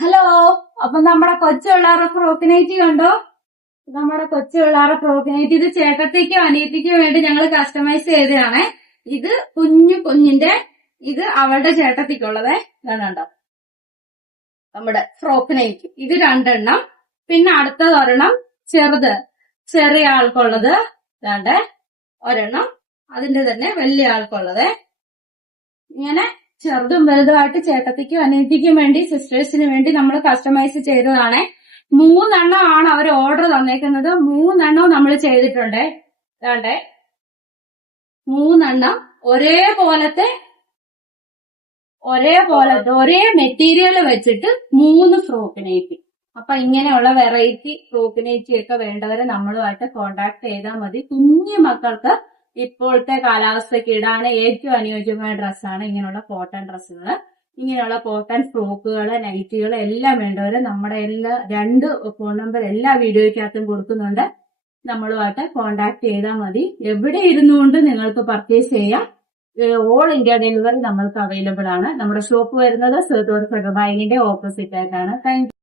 Hello, അപ്പൊ നമ്മുടെ കൊച്ചു പിള്ളേരുടെ ഫ്രോക്ക് കണ്ടോ? നമ്മുടെ കൊച്ചു പിള്ളേരുടെ ഫ്രോക്ക് ഇത് ചേട്ടത്തിക്കോ അനിയത്തിക്കോ വേണ്ടി ഞങ്ങൾ കസ്റ്റമൈസ് ചെയ്തതാണേ. ഇത് കുഞ്ഞിന്റെ ഇത് അവളുടെ ചേട്ടത്തിക്കുള്ളതേ. ഇതാണ്ടോ നമ്മുടെ ഫ്രോക്ക് നൈറ്റ്. ഇത് 2 എണ്ണം. പിന്നെ അടുത്തത് ഒരെണ്ണം ചെറിയ ആൾക്കുള്ളത്. ഇതാണ്ട് ഒരെണ്ണം അതിന്റെ തന്നെ വലിയ ആൾക്കുള്ളത്. ഇങ്ങനെ ചെറുതും വലുതുമായിട്ട് ചേട്ടത്തിക്കും അനിയത്തിക്കും വേണ്ടി സിസ്റ്റേഴ്സിന് വേണ്ടി നമ്മൾ കസ്റ്റമൈസ് ചെയ്തതാണ്. 3 എണ്ണമാണ് അവർ ഓർഡർ തന്നേക്കുന്നത്. 3 എണ്ണം നമ്മൾ ചെയ്തിട്ടുണ്ട്. അതാണ്ടേ 3 എണ്ണം ഒരേ മെറ്റീരിയൽ വെച്ചിട്ട് 3 ഫ്രോക്ക് നൈറ്റി. അപ്പൊ ഇങ്ങനെയുള്ള വെറൈറ്റി ഫ്രോക്ക് നൈറ്റി ഒക്കെ വേണ്ടവരെ നമ്മളുമായിട്ട് കോണ്ടാക്ട് ചെയ്താൽ മതി. കുഞ്ഞു മക്കൾക്ക് ഇപ്പോഴത്തെ കാലാവസ്ഥയ്ക്ക് ഇടാൻ ഏറ്റവും അനുയോജ്യമായ ഡ്രസ്സാണ് ഇങ്ങനെയുള്ള കോട്ടൺ ഡ്രസ്സുകൾ. ഇങ്ങനെയുള്ള കോട്ടൺ ഫ്രോക്കുകൾ, നൈറ്റികൾ എല്ലാം വേണ്ടവര് നമ്മുടെ 2 ഫോൺ നമ്പർ എല്ലാ വീഡിയോയ്ക്കകത്തും കൊടുക്കുന്നുണ്ട്. നമ്മളുമായിട്ട് കോണ്ടാക്ട് ചെയ്താൽ മതി. എവിടെ ഇരുന്നുകൊണ്ട് നിങ്ങൾക്ക് പർച്ചേസ് ചെയ്യാം. ഓൾ ഇന്ത്യ ഡെലിവറി നമ്മൾക്ക് അവൈലബിൾ ആണ്. നമ്മുടെ ഷോപ്പ് വരുന്നത് സേതോർ ഫെഡറൽ ബാങ്കിന്റെ ഓപ്പോസിറ്റ് ആയിട്ടാണ്. താങ്ക്